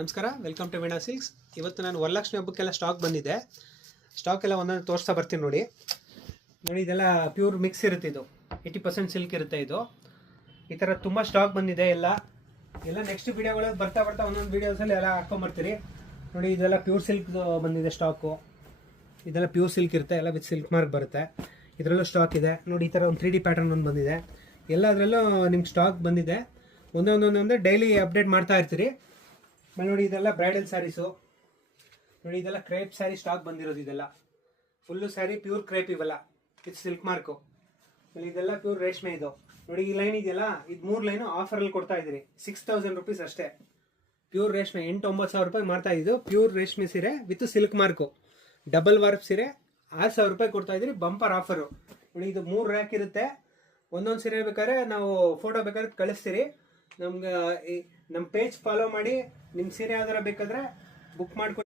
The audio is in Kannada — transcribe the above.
ನಮಸ್ಕಾರ, ವೆಲ್ಕಮ್ ಟು ವೀಣಾ ಸಿಲ್ಕ್ಸ್. ಇವತ್ತು ನಾನು ವರಲಕ್ಷ್ಮಿ ಹಬ್ಬಕ್ಕೆಲ್ಲ ಸ್ಟಾಕ್ ಬಂದಿದೆ. ಸ್ಟಾಕ್ ಎಲ್ಲ ಒಂದೊಂದು ತೋರಿಸ್ತಾ ಬರ್ತೀನಿ. ನೋಡಿ, ಇದೆಲ್ಲ ಪ್ಯೂರ್ ಮಿಕ್ಸ್ ಇರುತ್ತೆ. ಇದು 80% ಸಿಲ್ಕ್ ಇರುತ್ತೆ. ಇದು ಈ ಥರ ತುಂಬ ಸ್ಟಾಕ್ ಬಂದಿದೆ. ಎಲ್ಲ ನೆಕ್ಸ್ಟ್ ವೀಡಿಯೋಗಳಲ್ಲಿ ಬರ್ತಾ ಒಂದೊಂದು ವೀಡಿಯೋಸಲ್ಲಿ ಎಲ್ಲ ಹಾಕ್ಕೊಂಬರ್ತೀರಿ. ನೋಡಿ, ಇದೆಲ್ಲ ಪ್ಯೂರ್ ಸಿಲ್ಕ್ ಬಂದಿದೆ ಸ್ಟಾಕು. ಇದೆಲ್ಲ ಪ್ಯೂರ್ ಸಿಲ್ಕ್ ಇರುತ್ತೆ, ಎಲ್ಲ ವಿತ್ ಸಿಲ್ಕ್ ಮಾರ್ಕ್ ಬರುತ್ತೆ. ಇದರಲ್ಲೂ ಸ್ಟಾಕ್ ಇದೆ. ನೋಡಿ, ಈ ಥರ ಒಂದು 3D ಪ್ಯಾಟರ್ನ್ ಒಂದು ಬಂದಿದೆ. ಎಲ್ಲದರಲ್ಲೂ ನಿಮ್ಗೆ ಸ್ಟಾಕ್ ಬಂದಿದೆ. ಒಂದೊಂದೇ ಡೈಲಿ ಅಪ್ಡೇಟ್ ಮಾಡ್ತಾ ಇರ್ತೀರಿ. ನೋಡಿ, ಇದೆಲ್ಲ ಬ್ರೈಡಲ್ ಸ್ಯಾರೀಸು. ನೋಡಿ, ಇದೆಲ್ಲ ಕ್ರೇಪ್ ಸ್ಯಾರಿ ಸ್ಟಾಕ್ ಬಂದಿರೋದು. ಇದೆಲ್ಲ ಫುಲ್ಲು ಸ್ಯಾರಿ ಪ್ಯೂರ್ ಕ್ರೇಪ್ ಇವೆಲ್ಲ ವಿತ್ ಸಿಲ್ಕ್ ಮಾರ್ಕು. ಇದೆಲ್ಲ ಪ್ಯೂರ್ ರೇಷ್ಮೆ. ಇದು ನೋಡಿ, ಈ ಲೈನ್ ಇದೆಯಲ್ಲ, ಇದು 3 ಲೈನು ಆಫರಲ್ಲಿ ಕೊಡ್ತಾ ಇದ್ದೀರಿ. 6000 ರುಪೀಸ್ ಅಷ್ಟೇ. ಪ್ಯೂರ್ ರೇಷ್ಮೆ 8-9 ಸಾವಿರ ರೂಪಾಯಿ ಮಾಡ್ತಾ ಇದ್ದು. ಪ್ಯೂರ್ ರೇಷ್ಮೆ ಸೀರೆ with silk mark, double warp ಸೀರೆ 6000 ರೂಪಾಯಿ ಕೊಡ್ತಾ ಇದ್ದೀರಿ. Bumper offer. ನೋಡಿ, ಇದು 3 ರ್ಯಾಕ್ ಇರುತ್ತೆ. ಒಂದೊಂದು ಸೀರೆ ಬೇಕಾದ್ರೆ ನಾವು ಫೋಟೋ ಬೇಕಾದ್ರೆ ಕಳಿಸ್ತೀರಿ. ನಮ್ಗೆ ನಮ್ಮ ಪೇಜ್ ಫಾಲೋ ಮಾಡಿ. ನಿಮ್ಮ ಸೀರೆ ಯಾವ್ದಾರ ಬೇಕಾದ್ರೆ ಬುಕ್ ಮಾಡ್ಕೊಂಡು